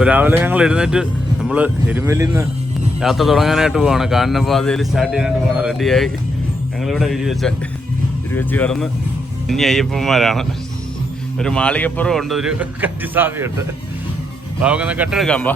അപ്പോൾ രാവിലെ ഞങ്ങൾ എഴുന്നേറ്റ് നമ്മൾ എരുമലിൽ നിന്ന് യാത്ര തുടങ്ങാനായിട്ട് പോവാണ്. കാനനപാതയിൽ സ്റ്റാർട്ട് ചെയ്യാനായിട്ട് പോകണം റെഡിയായി ഞങ്ങളിവിടെ വിരിവെച്ച വിരിവെച്ച് കടന്ന് ഇനി അയ്യപ്പന്മാരാണ്. ഒരു മാളികപ്പുറം ഉണ്ട് ഒരു കറ്റിസാവിയുണ്ട് അപ്പോൾ നമുക്കൊന്ന് കെട്ടെടുക്കാം പാ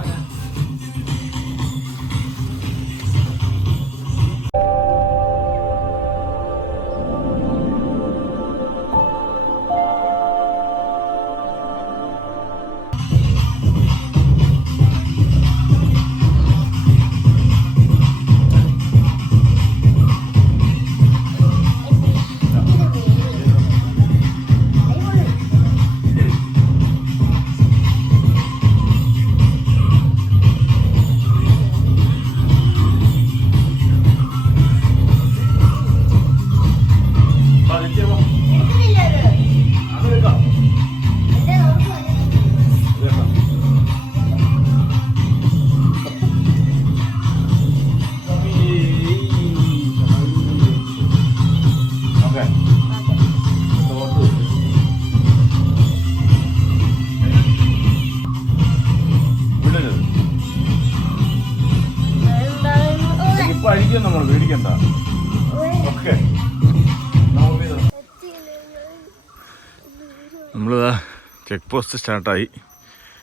ചെക്ക് പോസ്റ്റ് സ്റ്റാർട്ടായി.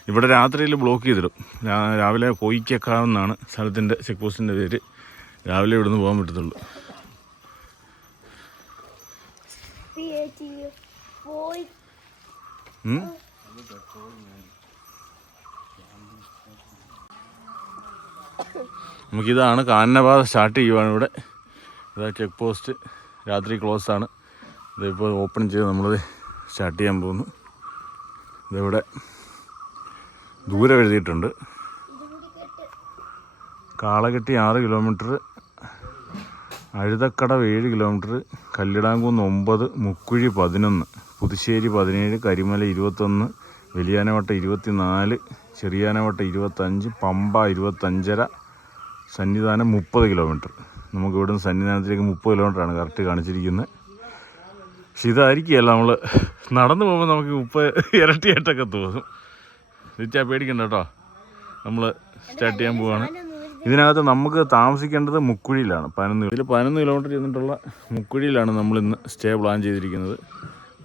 ഇവിടെ രാത്രിയിൽ ബ്ലോക്ക് ചെയ്തിടും. രാവിലെ കോയിക്കാവെന്നാണ് സ്ഥലത്തിന്റെ ചെക്ക് പോസ്റ്റിന്റെ പേര്. രാവിലെ ഇവിടുന്ന് പോകാൻ പറ്റത്തുള്ളൂ? നമുക്കിതാണ് കാനനപാത സ്റ്റാർട്ട് ചെയ്യുവാണ് ഇവിടെ. ഇതാ ചെക്ക് പോസ്റ്റ്. രാത്രി ക്ലോസ് ആണ് ഇതിപ്പോൾ ഓപ്പൺ ചെയ്ത് നമ്മൾ സ്റ്റാർട്ട് ചെയ്യാൻ പോകുന്നു. ഇതിവിടെ ദൂരം എഴുതിയിട്ടുണ്ട് കാളകെട്ടി ആറ് കിലോമീറ്റർ അഴുതക്കടവ് ഏഴ് കിലോമീറ്റർ കല്ലിടാങ്കുന്ന് ഒമ്പത് മുക്കുഴി പതിനൊന്ന് പുതുശ്ശേരി പതിനേഴ് കരിമല ഇരുപത്തൊന്ന് വലിയാനവട്ട ഇരുപത്തിനാല് ചെറിയാനവട്ട ഇരുപത്തഞ്ച് പമ്പ ഇരുപത്തഞ്ചര സന്നിധാനം മുപ്പത് കിലോമീറ്റർ നമുക്ക് ഇവിടുന്ന് സന്നിധാനത്തിലേക്ക് മുപ്പത് കിലോമീറ്ററാണ് കറക്റ്റ് കാണിച്ചിരിക്കുന്നത്. പക്ഷെ ഇതായിരിക്കുകയല്ല നമ്മൾ നടന്നു പോകുമ്പോൾ നമുക്ക് ഉപ്പ് ഇരട്ടിയായിട്ടൊക്കെ തോന്നും. തിരിച്ചാൽ പേടിക്കണ്ട കേട്ടോ. നമ്മൾ സ്റ്റാർട്ട് ചെയ്യാൻ പോവാണ്. ഇതിനകത്ത് നമുക്ക് താമസിക്കേണ്ടത് മുക്കുഴിയിലാണ്. പതിനൊന്ന് ഇതിൽ പതിനൊന്ന് കിലോമീറ്റർ ചെന്നിട്ടുള്ള മുക്കുഴിയിലാണ് നമ്മൾ ഇന്ന് സ്റ്റേ പ്ലാൻ ചെയ്തിരിക്കുന്നത്.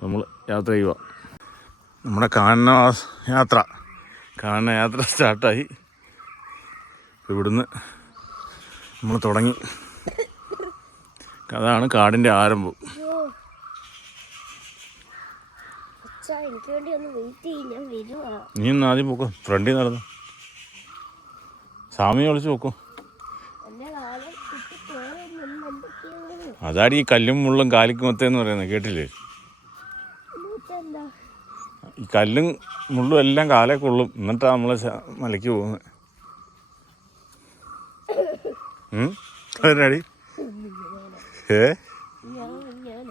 നമ്മൾ യാത്ര ചെയ്യുക. നമ്മുടെ കാനന യാത്ര. കാനന യാത്ര സ്റ്റാർട്ടായി. ഇവിടുന്ന് നമ്മൾ തുടങ്ങി. അതാണ് കാടിന്റെ ആരംഭം അച്ഛാ എനിക്ക് വേണ്ടി ഒന്ന് വെയിറ്റ് ചെയ്യും ഞാൻ വരുവാ. നീ ഒന്ന് ആദ്യം പോക്കോ ഫ്രണ്ടിൽ നടന്നു. സ്വാമിയെ വിളിച്ചു പോക്കോ. അതാണ് ഈ കല്ലും മുള്ളും കാലിക്കുമത്തേന്ന് പറയുന്നത് കേട്ടില്ലേ? ഈ കല്ലും മുള്ളും എല്ലാം കാലെ കൊള്ളും എന്നിട്ടാണ് നമ്മൾ മലയ്ക്ക് പോകുന്നത് ഏ ഞാൻ ഞാൻ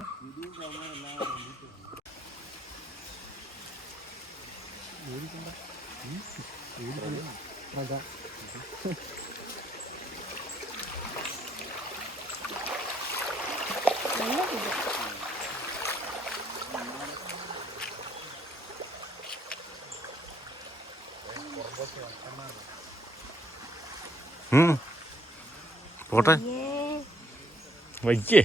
ഉം. പോട്ടെ. വയ്ക്കേ.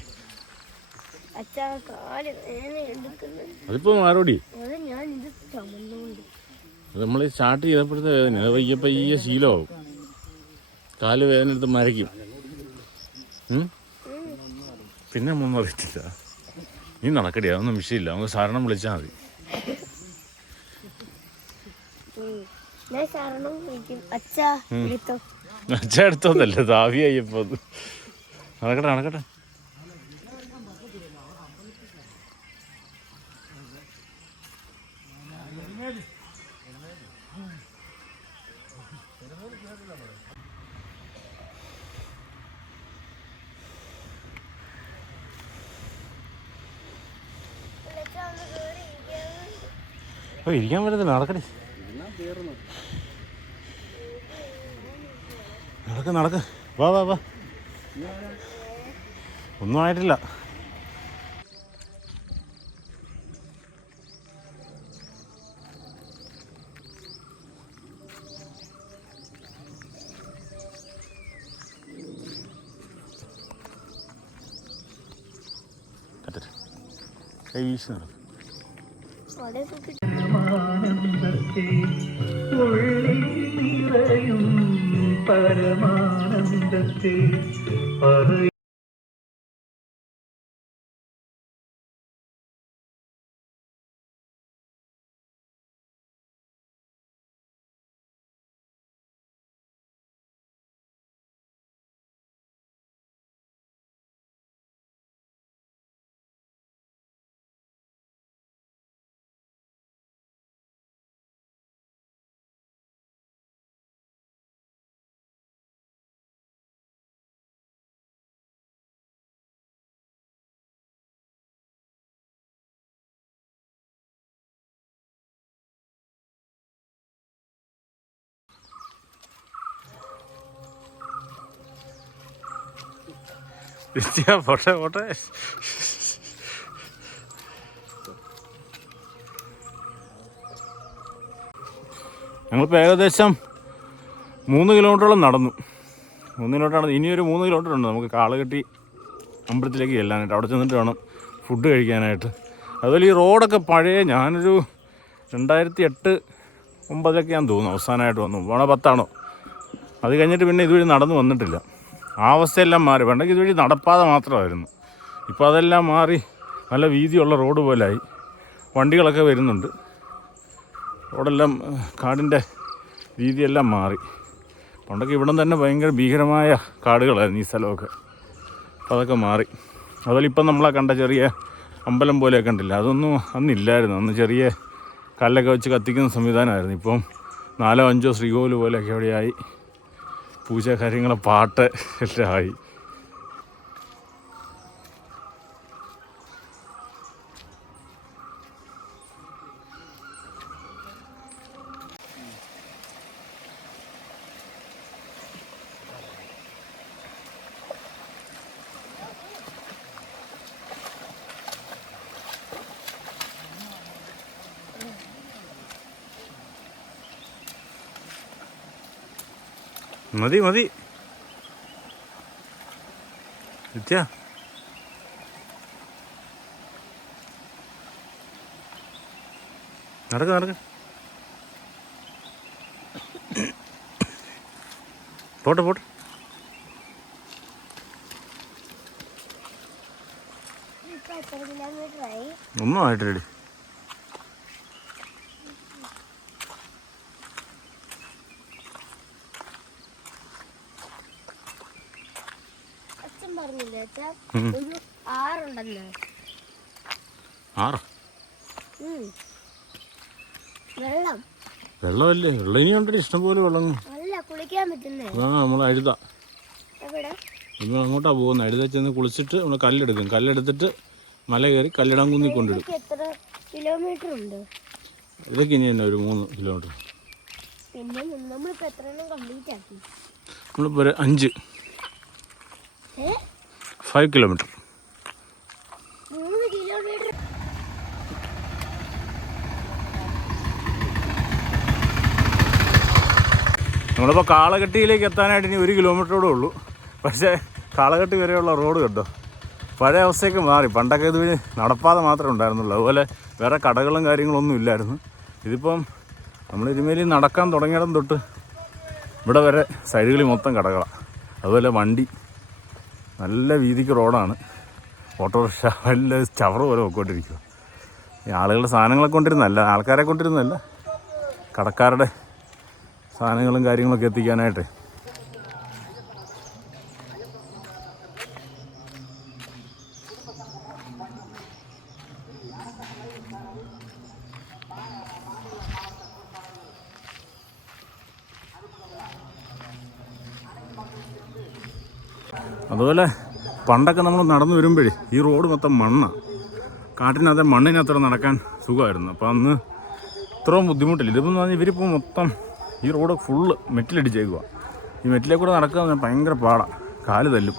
അതിപ്പോൾ മാറോടി. അത് ഞാൻ ഇത് ചുമന്നുകൊണ്ട്. അത് നമ്മൾ സ്റ്റാർട്ട് ചെയ്തപ്പോഴത്തെ വേദന. അത് വയ്യ പയ്യെ ശീലമാവും. കാൽ വേദന എടുത്ത് മരയ്ക്കും. പിന്നെ നമ്മളൊന്നും അറിയത്തില്ല. നീ നടക്കടി അതൊന്നും വിഷയമില്ല. നമുക്ക് സാറിനെ വിളിച്ചാൽ മതി. അച്ഛാ എടുത്തോന്നല്ലേ ദാവിയായപ്പോ അത്. നടക്കട്ടെ നടക്കട്ടെ. ഓ ഇരിക്കാൻ പറ്റത്തില്ല നടക്കണേ നടക്ക് നടക്ക്. വാ വാ വാ. ഒന്നും ആയിട്ടില്ല. കൈ പരമാനന്ദത്തെ പരമാനന്ദത്തെ പറ വിദ്യ പോട്ടെ പോട്ടെ. ഞങ്ങളിപ്പോൾ ഏകദേശം മൂന്ന് കിലോമീറ്ററോളം നടന്നു. മൂന്ന് കിലോമീറ്റർ ഇനിയൊരു മൂന്ന് കിലോമീറ്റർ ഉണ്ട്. നമുക്ക് കാളുകെട്ടി അമ്പലത്തിലേക്ക് ചെല്ലാനായിട്ട്. അവിടെ ചെന്നിട്ട് വേണം ഫുഡ് കഴിക്കാനായിട്ട്. അതുപോലെ ഈ റോഡൊക്കെ പഴയ ഞാനൊരു രണ്ടായിരത്തി എട്ട് ഒമ്പതിലൊക്കെ ഞാൻ തോന്നുന്നു അവസാനമായിട്ട് വന്നു. വേണോ പത്താണോ? അത് കഴിഞ്ഞിട്ട് പിന്നെ ഇതുവഴി നടന്നു വന്നിട്ടില്ല. ആ അവസ്ഥയെല്ലാം മാറി. പണ്ടൊക്കെ ഇതുവഴി നടപ്പാതെ മാത്രമായിരുന്നു. ഇപ്പോൾ അതെല്ലാം മാറി നല്ല വീതിയുള്ള റോഡ് പോലായി. വണ്ടികളൊക്കെ വരുന്നുണ്ട്. റോഡെല്ലാം കാടിന്റെ രീതിയെല്ലാം മാറി. പണ്ടൊക്കെ ഇവിടം തന്നെ ഭയങ്കര ഭീകരമായ കാടുകളായിരുന്നു ഈ സ്ഥലമൊക്കെ. അപ്പോൾ അതൊക്കെ മാറി. അതുപോലെ ഇപ്പം നമ്മളെ കണ്ട ചെറിയ അമ്പലം പോലെയൊക്കെ ഉണ്ടല്ലോ അതൊന്നും അന്നില്ലായിരുന്നു. അന്ന് ചെറിയ കല്ലൊക്കെ വെച്ച് കത്തിക്കുന്ന സംവിധാനമായിരുന്നു. ഇപ്പം നാലോ അഞ്ചോ ശ്രീകോവിൽ പോലെയൊക്കെ എവിടെയായി പൂജ കാര്യങ്ങളെ പാട്ട് എല്ലാം ആയി. മതി മതി. വിദ്യ നടക്ക നടക്ക. പോട്ടെ പോട്ടെ. ഒന്നും ആയിട്ടില്ലടി. ഒരു ആറുണ്ടെന്ന് ആറ്? ഉം. വെള്ളം. വെള്ളമല്ലേ? വെള്ളം ഇനി ഉണ്ടടി ഇഷ്ടംപോലെ വെള്ളം. കുളിക്കാൻ പറ്റുന്നേ? ആ നമ്മൾ അഴുത. നമ്മൾ അങ്ങോട്ടാ പോകുന്നത് അഴുത ചെന്ന് കുളിച്ചിട്ട് നമ്മൾ കല്ലെടുക്കും. കല്ലെടുത്തിട്ട് മല കയറി കല്ലിടം കുന്നി കൊണ്ടിടും. കിലോമീറ്റർ ഉണ്ട് ഇതൊക്കെ ഇനി തന്നെ ഒരു മൂന്ന് കിലോമീറ്റർ. പിന്നെ എത്ര കംപ്ലീറ്റ് ആക്കി? നമ്മളിപ്പോൾ ഒരു അഞ്ച്. ഏ? Five kilometre. നമ്മളിപ്പോൾ കാളകെട്ടിയിലേക്ക് എത്താനായിട്ട് ഇനി ഒരു കിലോമീറ്ററോടെ ഉള്ളൂ. പക്ഷേ കാളകെട്ടി വരെയുള്ള റോഡ് കേട്ടോ പഴയ അവസ്ഥയൊക്കെ മാറി. പണ്ടൊക്കെ ഇത് നടപ്പാതെ മാത്രമേ ഉണ്ടായിരുന്നുള്ളൂ. അതുപോലെ വേറെ കടകളും കാര്യങ്ങളൊന്നും ഇല്ലായിരുന്നു. ഇതിപ്പം നമ്മൾ ഇരുമേലി നടക്കാൻ തുടങ്ങിയിടം തൊട്ട് ഇവിടെ വരെ സൈഡുകളിൽ മൊത്തം കടകളാണ് അതുപോലെ വണ്ടി. നല്ല വീതിക്ക് റോഡാണ്. ഓട്ടോറിക്ഷ വല്ല ചവറ് പോലെ പോയിക്കൊണ്ടിരിക്കുക ഈ ആളുകളുടെ സാധനങ്ങളെ കൊണ്ടിരുന്നല്ല ആൾക്കാരെ കൊണ്ടിരുന്നല്ല കടക്കാരുടെ സാധനങ്ങളും കാര്യങ്ങളൊക്കെ എത്തിക്കാനായിട്ട്. അതുപോലെ പണ്ടൊക്കെ നമ്മൾ നടന്നു വരുമ്പോഴേ ഈ റോഡ് മൊത്തം മണ്ണാണ് കാട്ടിനകത്ത് മണ്ണിനകത്ത് നടക്കാൻ സുഖമായിരുന്നു. അപ്പോൾ അന്ന് ഇത്രയും ബുദ്ധിമുട്ടില്ല. ഇതിപ്പോൾ പറഞ്ഞാൽ ഇവരിപ്പോൾ മൊത്തം ഈ റോഡ് ഫുള്ള് മെറ്റിലടിച്ചേക്കുക ഈ മെറ്റിലെ കൂടെ നടക്കുക ഭയങ്കര പാടാണ് കാൽ തല്ലും.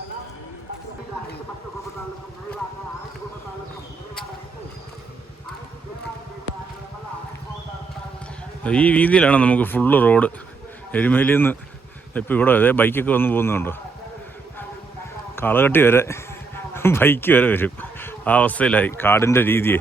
ഈ വീതിയിലാണ് നമുക്ക് ഫുള്ള് റോഡ് എരുമേലിയിൽ നിന്ന് ഇപ്പോൾ ഇവിടെ അതേ ബൈക്കൊക്കെ വന്ന് പോകുന്നുണ്ടോ? കാളകെട്ടി വരെ ബൈക്ക് വരെ വരും. ആ അവസ്ഥയിലായി കാടിന്റെ രീതിയെ.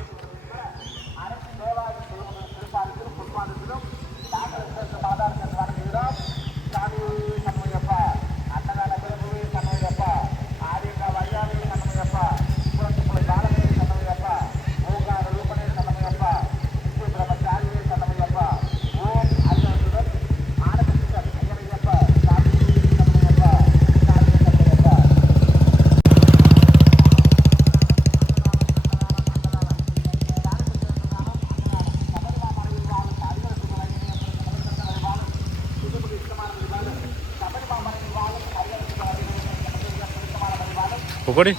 我过来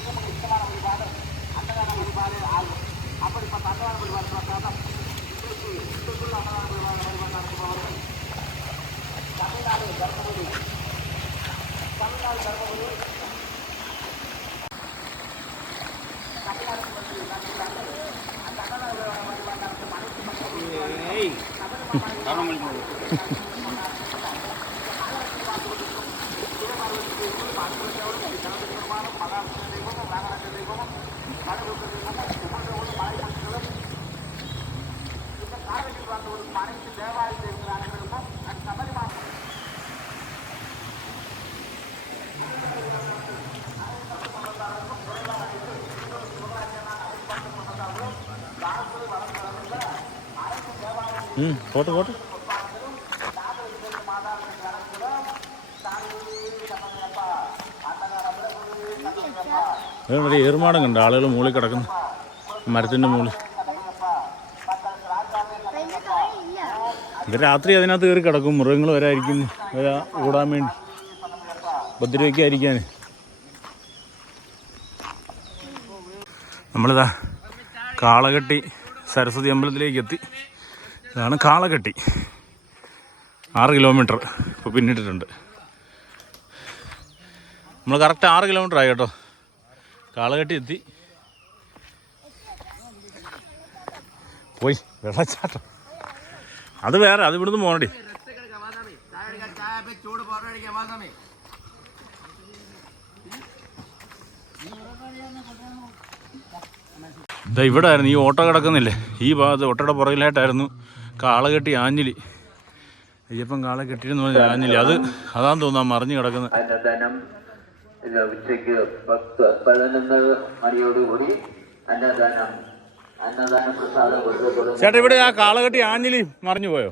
പൊക്കോടി ഉം, പോട്ടെ പോട്ടെ ഒരു ഏറുമാടം കണ്ട് ആളുകൾ മുകളിൽ കിടക്കുന്നു മരത്തിന്റെ മുകളിൽ ഇത് രാത്രി അതിനകത്ത് കയറി കിടക്കും. മൃഗങ്ങൾ വരായിരിക്കും വരാ ഓടാൻ വേണ്ടി. ഉപദ്രവിക്കാതിരിക്കാൻ നമ്മളിതാ കാളകെട്ടി സരസ്വതി അമ്പലത്തിലേക്ക് എത്തി. ഇതാണ് കാളകെട്ടി. ആറ് കിലോമീറ്റർ ഇപ്പോൾ പിന്നിട്ടിട്ടുണ്ട്. നമ്മൾ കറക്റ്റ് ആറ് കിലോമീറ്റർ ആയി കേട്ടോ. കാളകെട്ടി എത്തി. പോയി. വെള്ളച്ചാട്ടം. അത് വേറെ അത് ഇവിടുന്ന് പോണടി ഇതാ ഇവിടെ ആയിരുന്നു ഈ ഓട്ടോ കിടക്കുന്നില്ലേ? ഈ ഭാഗത്ത് ഓട്ടോയുടെ പുറകിലായിട്ടായിരുന്നു കാളകെട്ടി ആഞ്ഞിലി. അയ്യപ്പം കാള കെട്ടിയെന്ന് പറഞ്ഞ ആഞ്ഞിലി. അത് അതാന്ന് തോന്നാ മറിഞ്ഞു കിടക്കുന്നത് ഉച്ചയ്ക്ക് പത്ത് പതിനൊന്ന് മണിയോടുകൂടി അന്നദാനം ചേട്ടാ ഇവിടെ ആ കാളകെട്ടി ആഞ്ഞിലി മറിഞ്ഞു പോയോ?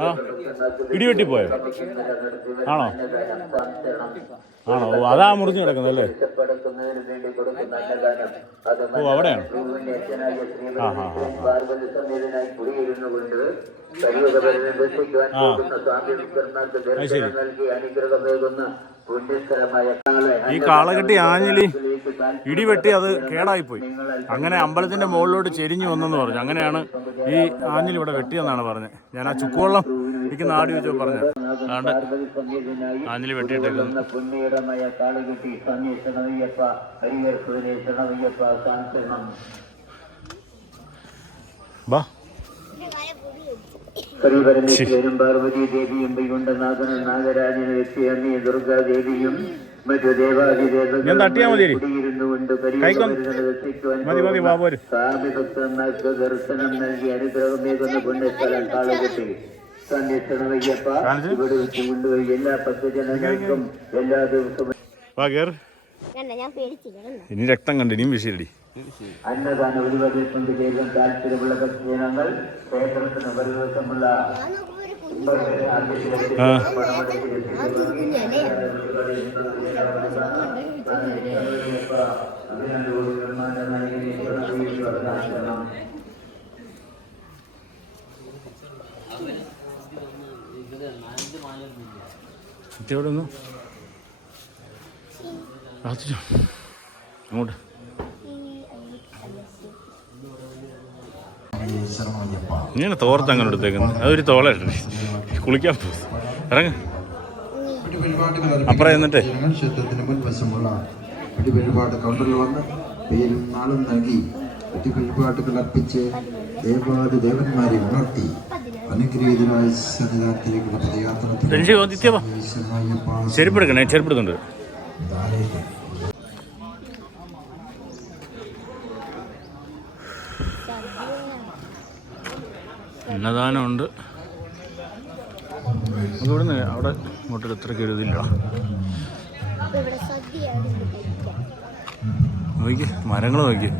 ആ ഇടിവെട്ടി പോയോ ആണോ? ആണോ? ഓ, അതാ മുറിഞ്ഞു കിടക്കുന്നത് അല്ലേ? ഓ അവിടെയാണ്. ഗുരുവിന്റെ ഹാ ആ, ആ, ആ, ശ്രീ. ഈ കാളകെട്ടി ആഞ്ഞിലി ഇടിവെട്ടി അത് കേടായിപ്പോയി. അങ്ങനെ അമ്പലത്തിന്റെ മുകളിലോട്ട് ചെരിഞ്ഞു വന്നെന്ന് പറഞ്ഞു. അങ്ങനെയാണ് ഈ ആഞ്ഞിലി ഇവിടെ വെട്ടിയെന്നാണ് പറഞ്ഞത്. ഞാൻ ആ ചുക്കുവെള്ളം എനിക്ക് നാടി വെച്ചോ പറഞ്ഞു അതുകൊണ്ട് ആഞ്ഞിലി വെട്ടിയിട്ടേക്കുന്നു. പുണ്യകരമായ കാളുകുട്ടി സ്വാമി ശരണയ്യപ്പ ഹരിഹർ ശരണയ്യപ്പ ശ്രീപരമേശ്വരും പാർവതി ദേവിയും വൈകുണ്ഠനാഥനും നാഗരാജന എത്തിയമ്മി ദുർഗാദേവിയും മറ്റു ദേവാദിദേവങ്ങളും ദർശനം നൽകി അനുഗ്രഹമേകുന്ന പുണ്യസ്ഥലം കാളുകുട്ടി സ്വാമി ശരണയ്യപ്പ ഇവിടെ വെച്ച് കൊണ്ടുപോയി എല്ലാ ഭക്തജനങ്ങൾക്കും എല്ലാ ദിവസവും. വാ ഞാൻ പേടിച്ചില്ല ഇനി രക്തം കണ്ടിനിയും വിഷയടി അന്നദാന ഒരുവകை കൊണ്ട് ചെയ്തും താല്പര്യമുള്ള ജനങ്ങൾ ക്ഷേത്രത്തിന് ഒരു ദിവസമുള്ള ഇവിടെ ഒന്ന് പ്രാർത്ഥിച്ചോ അങ്ങോട്ട്. ഇങ്ങനെ തോർത്ത് അങ്ങനെ എടുത്തേക്കുന്നത് അതൊരു തോളായിട്ട് കുളിക്കാൻ ഇറങ്ങ. അപ്പുറം എന്നിട്ടേ ക്ഷേത്രത്തിന് മുൻവശമുള്ള വെടിവഴിപാട് കൗണ്ടറിൽ വന്ന് പേരും നാളും നൽകി വെടിവഴിപാടുകൾ അർപ്പിച്ച് ദേവാദി ദേവന്മാരെ ഉണർത്തി സന്നിധാനത്തിലേക്കുള്ള പദയാത്ര ചെരുപ്പെടുക്കണേ ചെരുപ്പെടുന്നുണ്ട് അന്നദാനമുണ്ട്. നമുക്ക് ഇവിടുന്ന് അവിടെ ഇങ്ങോട്ടൊരു എത്ര കരുതില്ല ഇവിടെ. നോക്കി മരങ്ങൾ നോക്കി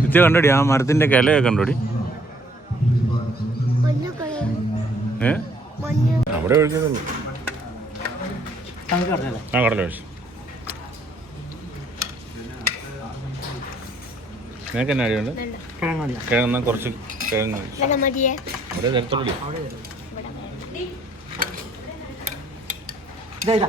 നിത്യ കണ്ടോടി ആ മരത്തിന്റെ കിലയൊക്കെ കണ്ടോടി? ഏ? മഞ്ഞ. അവിടെ ഒഴിക്കുന്നുള്ളൂ ആ കടല. നിനക്ക് എന്നാ അടിയുണ്ട് കിഴങ്ങ് കുറച്ച് കിഴങ്ങ് ഒരേ തരത്തോടി ഇവിടെ